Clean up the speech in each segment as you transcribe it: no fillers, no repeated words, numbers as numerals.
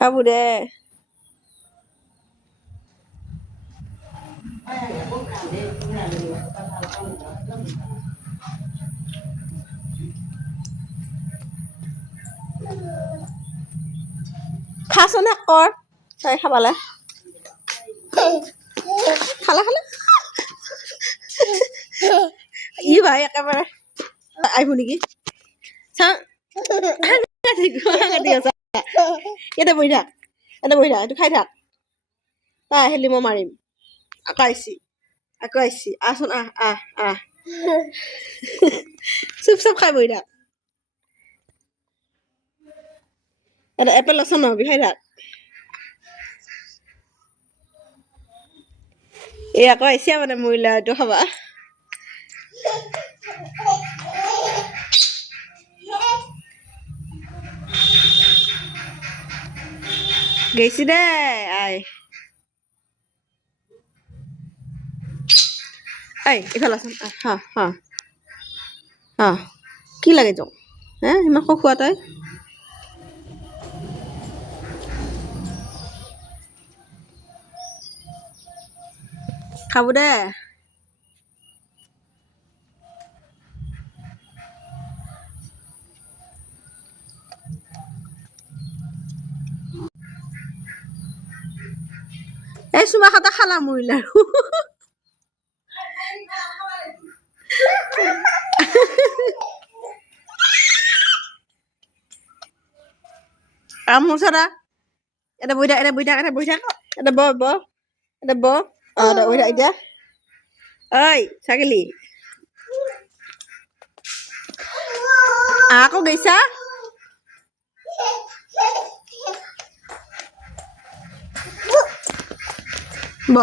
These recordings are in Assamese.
খাবো দে খাচোন কৰ তই খাবালে খালা খালা ই ভাই একেবাৰে আহিব নেকি চাওঁ ইয়াতে বহি থাক এইটো খাই থাক তাই আহিলি মই মাৰিম আকৌ আহিছি আহচোন আহ চুপ চাপ খাই বহি থাক এটা এপেল আছে নহবি খাই থাক এই আকৌ আহিছে মানে মহিলা এইটো খাবা গৈছি দে আই এইফালে আছোন কি লাগে তোক হে ইমান খোৱা তই খাব দে এই চুমা খাটা খালা মৰিলা মোৰ চাৰা এটা বহি থাক বহ এটা ব বহি থাক এতিয়া ঐ ছাগলী আকৌ গৈছা ব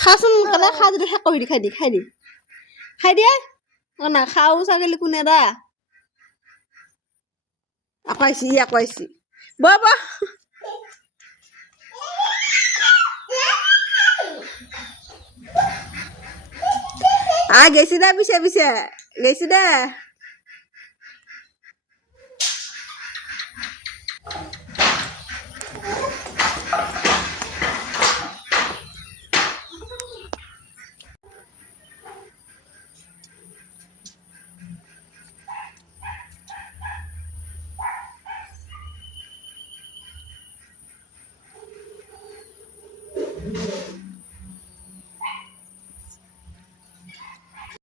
খাচোন কেনে খা যদি শেষ কৰি দি খাই দিয়ে নাখাও ছাগলী কোনে দা আকৌ আহিছি ব গৈছি দে পিছে গৈছি দে